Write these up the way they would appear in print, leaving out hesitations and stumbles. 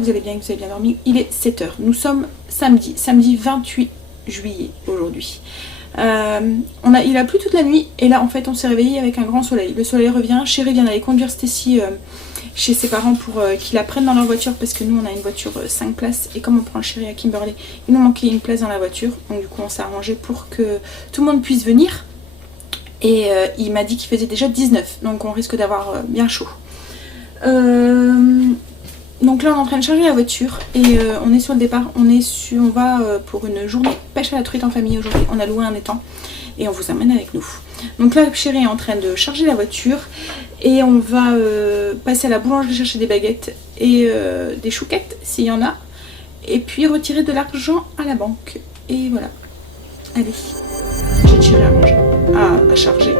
que vous allez bien, que vous avez bien dormi. Il est 7h, nous sommes samedi 28 juillet aujourd'hui. Il a plu toute la nuit et là en fait on s'est réveillé avec un grand soleil. Le soleil revient, Chéri vient d'aller conduire Stacy chez ses parents pour qu'ils la prennent dans leur voiture parce que nous on a une voiture 5 places et comme on prend le Chéri à Kimberley, il nous manquait une place dans la voiture. Donc du coup on s'est arrangé pour que tout le monde puisse venir et il m'a dit qu'il faisait déjà 19 donc on risque d'avoir bien chaud. Donc là on est en train de charger la voiture et on est sur le départ, on va pour une journée pêche à la truite en famille aujourd'hui, on a loué un étang et on vous emmène avec nous. Donc là Chéri est en train de charger la voiture et on va passer à la boulangerie chercher des baguettes et des chouquettes s'il y en a et puis retirer de l'argent à la banque et voilà. Allez, j'ai Chéri à manger, à charger.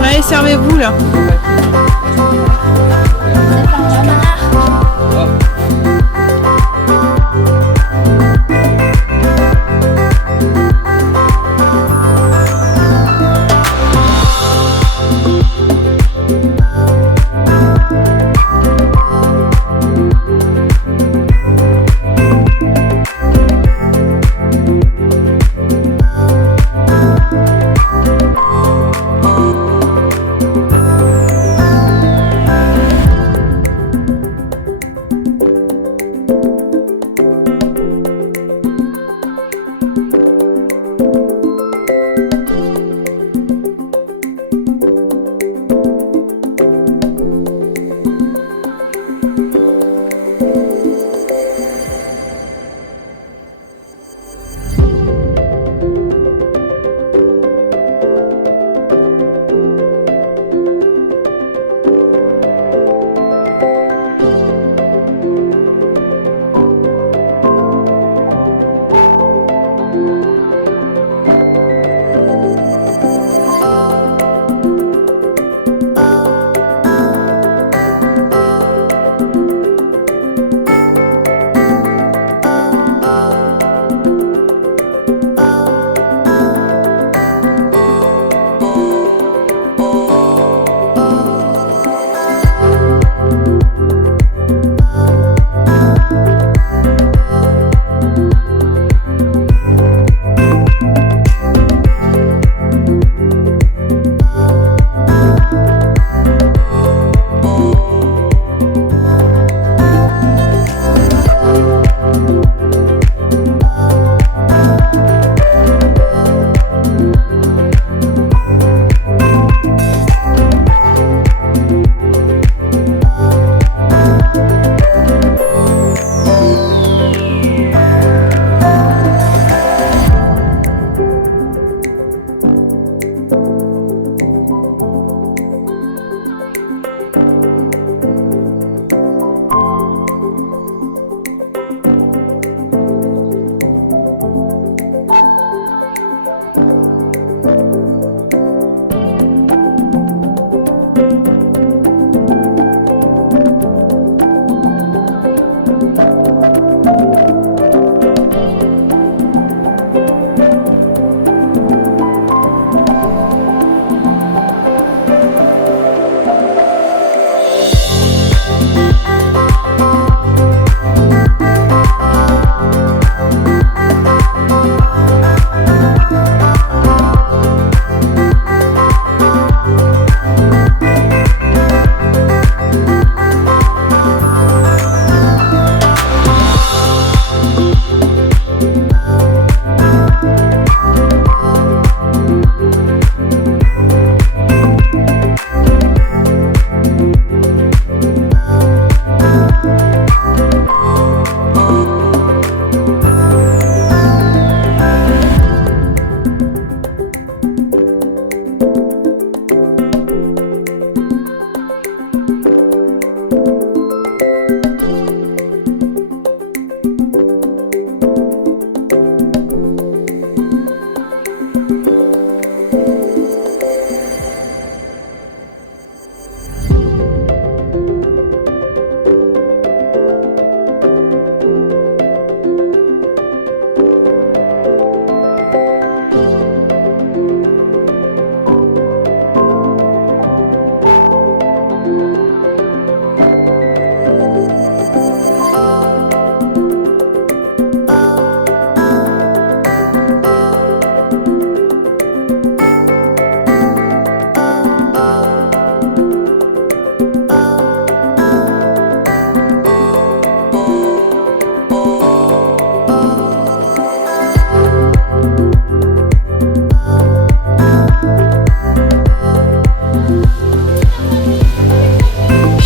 Ouais, servez-vous là.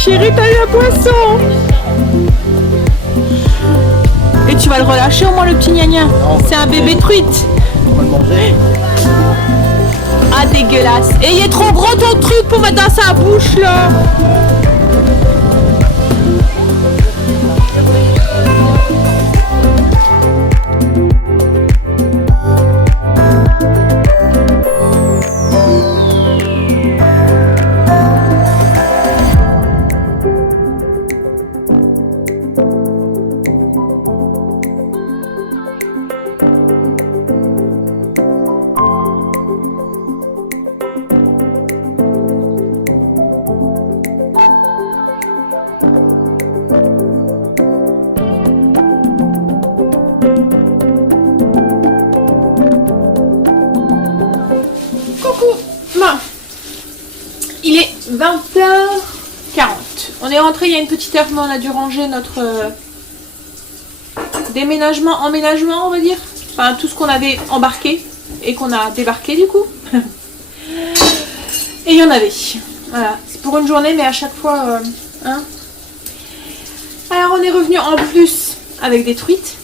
Chérie, t'as eu un poisson. Et tu vas le relâcher au moins, le petit gnagnin. C'est un bébé truite. On va le manger. Ah, dégueulasse. Et il est trop gros ton truc pour mettre dans sa bouche, là. Il est 20h40. On est rentré il y a une petite heure, mais on a dû ranger notre déménagement, emménagement, on va dire. Enfin, tout ce qu'on avait embarqué et qu'on a débarqué du coup. Et il y en avait. Voilà, c'est pour une journée, mais à chaque fois... hein. Alors, on est revenu en plus avec des truites.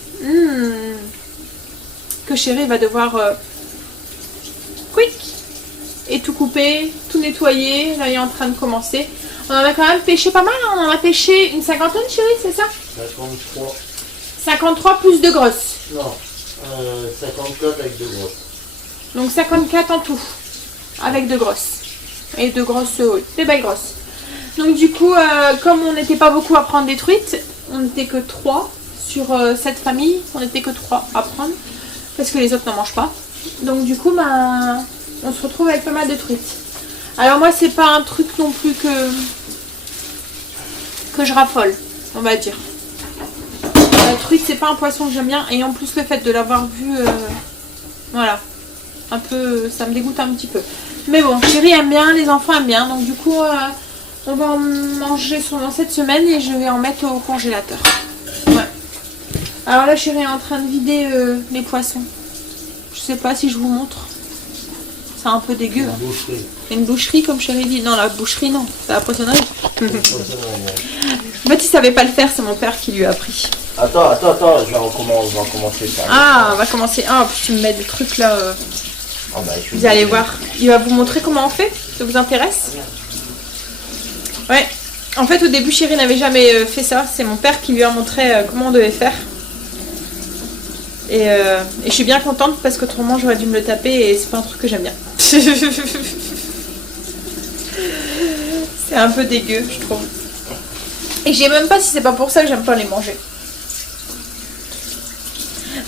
Que Chérie va devoir... quick et tout couper, tout nettoyer. Là il est en train de commencer. On en a quand même pêché pas mal, hein. On en a pêché une cinquantaine, Chérie, c'est ça? 53. 53 plus de grosses. Non, 54 avec 2 grosses. Donc 54 en tout, avec 2 grosses. Et 2 grosses, oui, des belles grosses. Donc du coup, comme on n'était pas beaucoup à prendre des truites, on n'était que 3 sur cette famille. On n'était que 3 à prendre, parce que les autres n'en mangent pas. Donc du coup, bah... on se retrouve avec pas mal de truites. Alors moi, c'est pas un truc non plus que je raffole, on va dire. La truite, c'est pas un poisson que j'aime bien. Et en plus, le fait de l'avoir vu, voilà, un peu, ça me dégoûte un petit peu. Mais bon, Chérie aime bien, les enfants aiment bien. Donc du coup, on va en manger souvent cette semaine et je vais en mettre au congélateur. Ouais. Alors là, Chérie est en train de vider les poissons. Je sais pas si je vous montre. C'est un peu dégueu. Hein. C'est une boucherie comme Chérie dit. Non, la boucherie non, c'est la poissonnerie. En fait, il savait pas le faire, c'est mon père qui lui a appris. Attends, on va recommencer ça. Ah, on va commencer. Ah, puis tu me mets des trucs là. Oh, bah, vous allez voir. Il va vous montrer comment on fait. Ça vous intéresse? Ouais. En fait, au début, Chérie n'avait jamais fait ça. C'est mon père qui lui a montré comment on devait faire. Et je suis bien contente parce qu'autrement j'aurais dû me le taper et c'est pas un truc que j'aime bien. C'est un peu dégueu, je trouve. Et je sais même pas si c'est pas pour ça que j'aime pas les manger.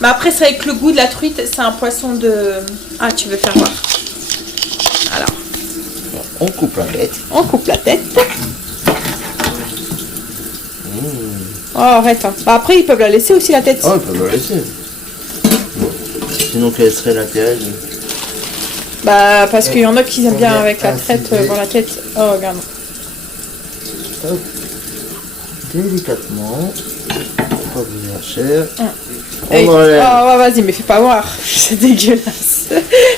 Mais après, c'est avec le goût de la truite, c'est un poisson de... Ah, tu veux faire voir. Alors. On coupe la tête. On coupe la tête. Oh, arrête. Hein. Bah, après, ils peuvent la laisser aussi, la tête. Oh, ils peuvent la laisser. Sinon, quel serait l'intérêt de... Bah, parce qu'il y en a qui aiment bien avec la traite dans la tête. Oh, regarde. Hop. Délicatement. Pas bien cher. Hey. Oh, ouais, vas-y, mais fais pas voir. C'est dégueulasse.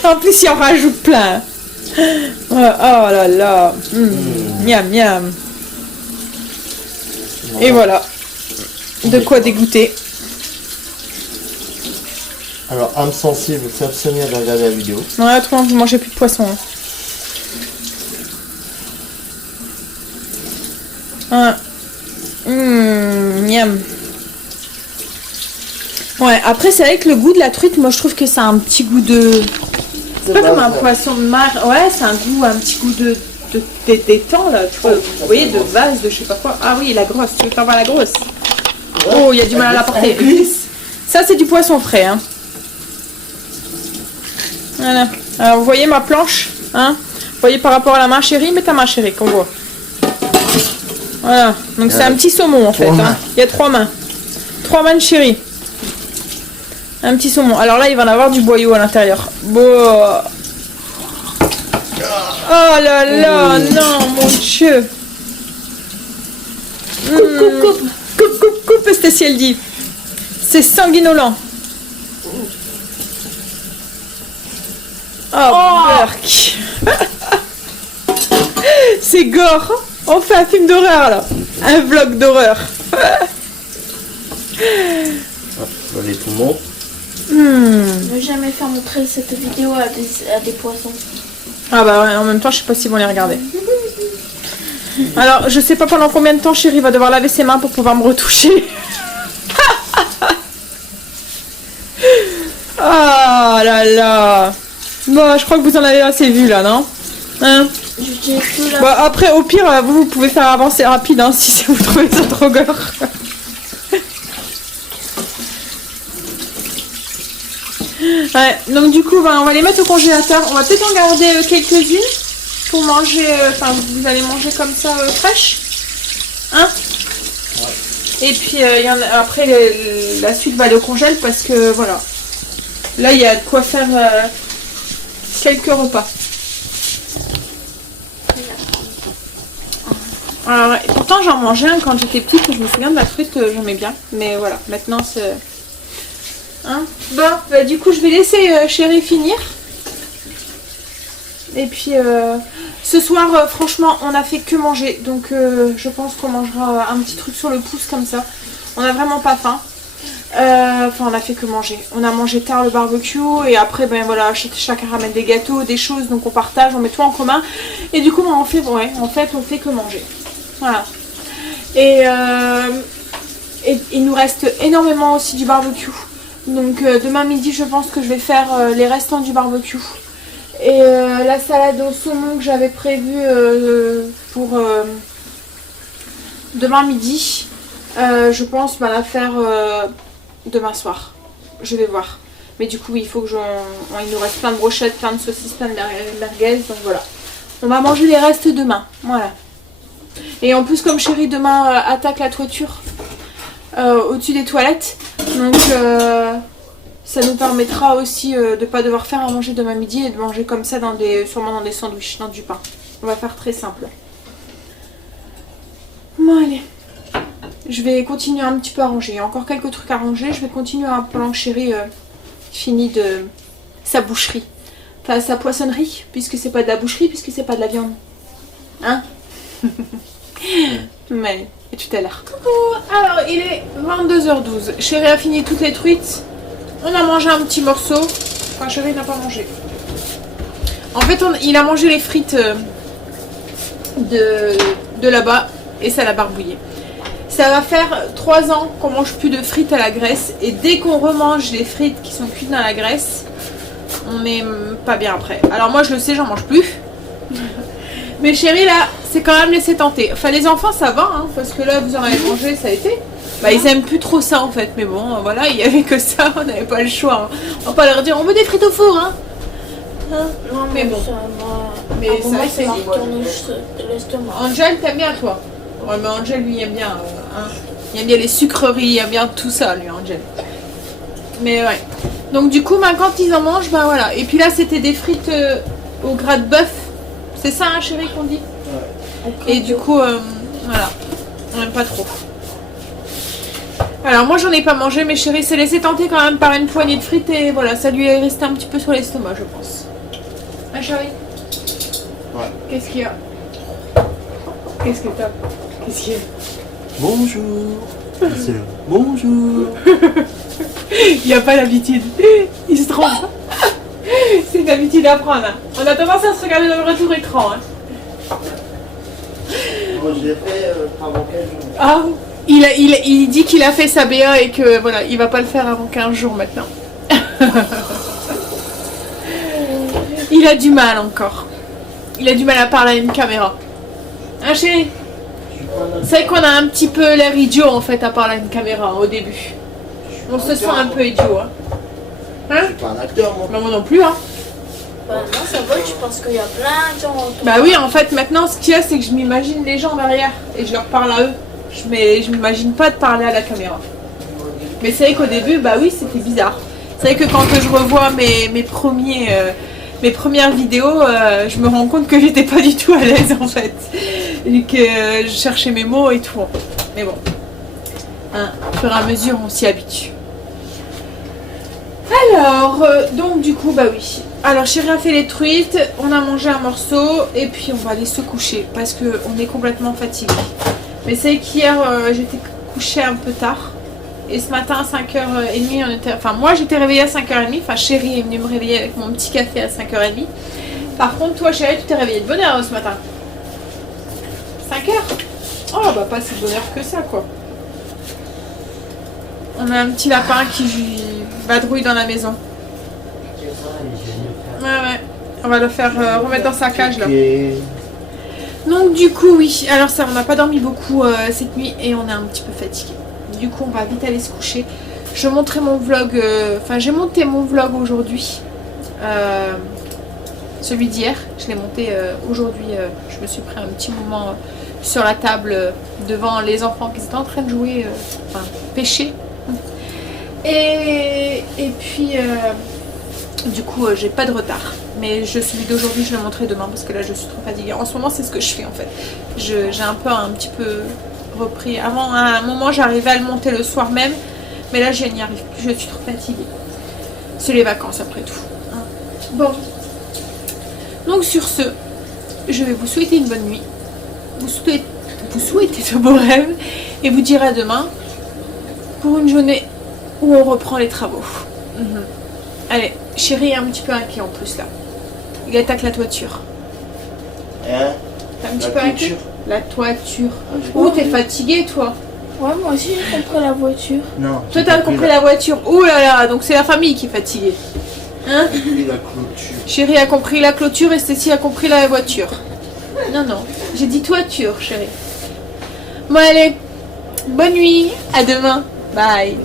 En plus, il en rajoute plein. Oh, oh là là. Miam, miam. Et voilà. De quoi dégoûter. Alors, âme sensible, s'abstenir de regarder la vidéo. Non, autrement, vous mangez plus de poisson. Hein. Miam. Ouais, après, c'est vrai que le goût de la truite, moi, je trouve que ça a un petit goût de... C'est pas comme un poisson de mer. Ouais, c'est un goût, un petit goût de d'étang, là. Tu vois, vous voyez, de vase, de je sais pas quoi. Ah oui, la grosse. Tu veux faire voir la grosse? Oh, il y a du mal à la porter. Ça, c'est du poisson frais, hein. Voilà. Alors, vous voyez ma planche, hein? Vous voyez par rapport à la main Chérie, mais ta main Chérie, qu'on voit. Voilà. Donc, c'est un petit saumon, en fait. Hein. Il y a 3 mains. 3 mains de Chérie. Un petit saumon. Alors là, il va en avoir du boyau à l'intérieur. Bon. Oh là là, non, mon Dieu. Coupe, Stacy, elle dit. C'est sanguinolent. Oh, Burk. C'est gore. On fait un film d'horreur là. Un vlog d'horreur. Les poumons. Ne jamais faire montrer cette vidéo à des poissons. Ah bah ouais, en même temps, je sais pas s'ils vont les regarder. Alors, je sais pas pendant combien de temps Chérie va devoir laver ses mains pour pouvoir me retoucher. Ah là là. Bon, je crois que vous en avez assez vu là, non? Hein? Bon, après, au pire, vous pouvez faire avancer rapide hein, si vous trouvez ça trop gore. Ouais, donc du coup, on va les mettre au congélateur. On va peut-être en garder quelques-unes pour manger. Enfin, vous allez manger comme ça fraîche. Hein? Ouais. Et puis, après, la suite va aller au congèle parce que voilà. Là, il y a de quoi faire quelques repas. Alors, pourtant, j'en mangeais un quand j'étais petite. Je me souviens de la truite, j'aimais bien. Mais voilà, maintenant, c'est... Hein, bon, bah, du coup, je vais laisser Chérie finir. Et puis, ce soir, franchement, on a fait que manger. Donc, je pense qu'on mangera un petit truc sur le pouce comme ça. On n'a vraiment pas faim. Enfin, on a fait que manger. On a mangé tard le barbecue. Et après, ben voilà, chacun ramène des gâteaux, des choses. Donc, on partage, on met tout en commun. Et du coup, on fait, ouais, en fait, on fait que manger. Voilà. Et il nous reste énormément aussi du barbecue. Donc demain midi je pense que je vais faire les restants du barbecue. Et la salade au saumon que j'avais prévue pour demain midi, je pense la faire demain soir. Je vais voir. Mais du coup il faut que il nous reste plein de brochettes, plein de saucisses, plein de merguez. Donc voilà. On va manger les restes demain. Voilà. Et en plus comme Chérie demain attaque la toiture au-dessus des toilettes. Donc ça nous permettra aussi de ne pas devoir faire à manger demain midi et de manger comme ça sûrement dans des sandwichs, dans du pain. On va faire très simple. Bon allez. Je vais continuer un petit peu à ranger. Il y a encore quelques trucs à ranger. Je vais continuer pendant que Chérie finit de sa boucherie. Enfin sa poissonnerie, puisque c'est pas de la boucherie, puisque c'est pas de la viande. Hein? Mais et tout à l'heure. Coucou. Alors il est 22h12. Chérie a fini toutes les truites. On a mangé un petit morceau. Enfin Chérie n'a pas mangé. En fait il a mangé les frites de là-bas. Et ça l'a barbouillé. Ça va faire 3 ans qu'on mange plus de frites à la graisse. Et dès qu'on remange les frites qui sont cuites dans la graisse, on n'est pas bien après. Alors moi je le sais, j'en mange plus. Mais Chérie là, c'est quand même laissé tenter. Enfin les enfants ça va hein, parce que là vous en avez mangé, ça a été. Bah ils aiment plus trop ça en fait, mais bon voilà, il y avait que ça, on n'avait pas le choix. Hein. On va pas leur dire on veut des frites au four hein. Non mais bon. Mais ça va c'est l'estomac. Angèle t'aimes bien toi? Ouais mais Angèle lui il aime bien hein. Il aime bien les sucreries, il aime bien tout ça lui Angèle. Mais ouais. Donc du coup quand ils en mangent, bah voilà. Et puis là c'était des frites au gras de bœuf. C'est ça hein Chérie qu'on dit? Ouais. Et du coup voilà. On n'aime pas trop. Alors moi j'en ai pas mangé mais Chérie s'est laissé tenter quand même par une poignée de frites et voilà, ça lui est resté un petit peu sur l'estomac je pense. Hein Chérie? Ouais. Qu'est-ce qu'il y a? Qu'est-ce que t'as? Qu'est-ce qu'il y a? Bonjour. Bonjour. Il n'y a pas l'habitude. Il se trompe. C'est une habitude à prendre. Hein. On a tendance à se regarder dans le retour écran. Hein. Moi je l'ai fait avant 15 jours. Ah, il dit qu'il a fait sa BA et que voilà, il va pas le faire avant 15 jours maintenant. Il a du mal encore. Il a du mal à parler à une caméra. Hein chérie? C'est vrai qu'on a un petit peu l'air idiot en fait à parler à une caméra au début. On se sent un peu idiot. Hein, je suis pas un acteur moi. Bah, moi non plus hein. Bah non ça va, je pense qu'il y a plein de gens autour. Bah oui en fait maintenant ce qu'il y a c'est que je m'imagine les gens derrière et je leur parle à eux. Je m'imagine pas de parler à la caméra. Mais c'est vrai qu'au début bah oui c'était bizarre. C'est vrai que quand je revois mes premières vidéos, je me rends compte que j'étais pas du tout à l'aise en fait. Et que je cherchais mes mots et tout. Mais bon, hein, au fur et à mesure on s'y habitue. Alors, donc du coup, bah oui. Alors, chérie a fait les truites, on a mangé un morceau et puis on va aller se coucher parce qu'on est complètement fatigué. Mais c'est qu'hier, j'étais couchée un peu tard. Et ce matin à 5h30, on était... Enfin, moi j'étais réveillée à 5h30. Enfin, chérie est venue me réveiller avec mon petit café à 5h30. Par contre, toi, chérie, tu t'es réveillée de bonne heure ce matin. 5h. Oh, bah pas si de bonne heure que ça, quoi. On a un petit lapin qui vadrouille dans la maison. Ouais. On va le faire remettre dans sa cage, là. Donc, du coup, oui. Alors ça, on n'a pas dormi beaucoup cette nuit et on est un petit peu fatigué. Du coup, on va vite aller se coucher. Je montrerai mon vlog. Enfin, j'ai monté mon vlog aujourd'hui. Celui d'hier. Je l'ai monté aujourd'hui. Je me suis pris un petit moment sur la table devant les enfants qui étaient en train de jouer. Enfin, pêcher. Et puis, du coup, j'ai pas de retard. Mais celui d'aujourd'hui, je le montrerai demain parce que là, je suis trop fatiguée. En ce moment, c'est ce que je fais en fait. J'ai un petit peu repris. Avant, à un moment, j'arrivais à le monter le soir même. Mais là, je n'y arrive plus. Je suis trop fatiguée. C'est les vacances après tout. Hein. Bon. Donc, sur ce, je vais vous souhaiter une bonne nuit. Vous souhaitez de beaux rêves. Et vous dire à demain pour une journée où on reprend les travaux. Allez, chérie est un petit peu inquiet en plus là. Il attaque la toiture. Hein? T'es un petit peu inquiet? La toiture. Oh, t'es fatiguée toi? Ouais, moi aussi j'ai compris la voiture. Non. Toi t'as compris la voiture. Ouh là là, donc c'est la famille qui est fatiguée. Hein? J'ai compris la clôture. Chérie a compris la clôture et Stécie a compris la voiture. Non, j'ai dit toiture, chérie. Bon allez, bonne nuit, à demain. Bye.